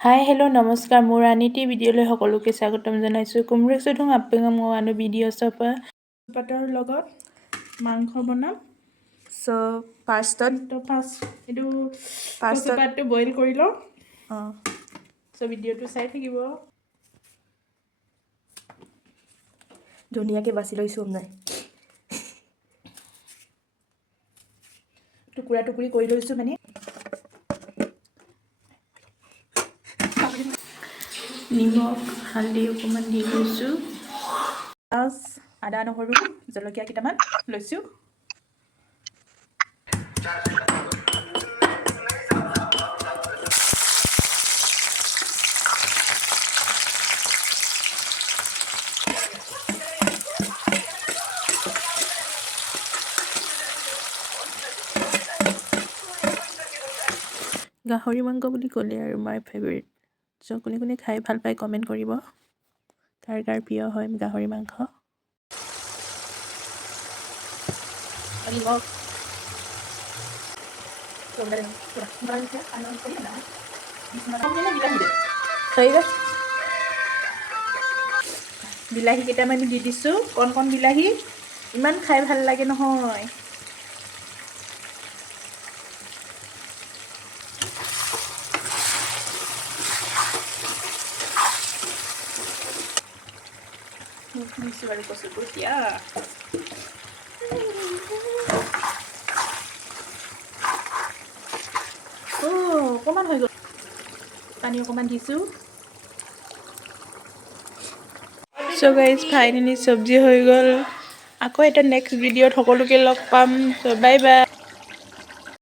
hi hello' নমস্কাৰ মোৰ ৰাণীটি ভিডিঅ'লৈ সকলোকে স্বাগতম জনাইছোঁ কুমৰেছো ধং আপেঙা মই আনো ভিডিঅ' চপা পাতৰ লগত মাংস বনাম So, ফাৰ্ষ্টত এইটো কচুপাতটো বইল কৰি লওঁ ভিডিঅ'টো চাই থাকিব ধুনীয়াকৈ বাছি লৈছোঁ নাই টুকুৰা টুকুৰি কৰি লৈছোঁ মানে নিমখ হালধি অকণমান দি লৈছোঁ আদা নহৰু জলকীয়া কেইটামান লৈছোঁ গাহৰি মাংস বুলি ক'লে আৰু মাই ফেভৰেট চ' কোনে কোনে খাই ভাল পায় কমেণ্ট কৰিব কাৰ কাৰ প্ৰিয় হয় গাহৰি মাংস বিলাহী কেইটামান দি দিছোঁ কণ কণ বিলাহী ইমান খাই ভাল লাগে নহয় দিছোঁ বাৰু কচুটো এতিয়া অকণমান হৈ গ'ল পানী অকণমান দিছোঁ চ' গাইজ ফাইনেলি চব্জি হৈ গ'ল আকৌ এটা নেক্সট ভিডিঅ'ত সকলোকে লগ পাম চ' বাই বাই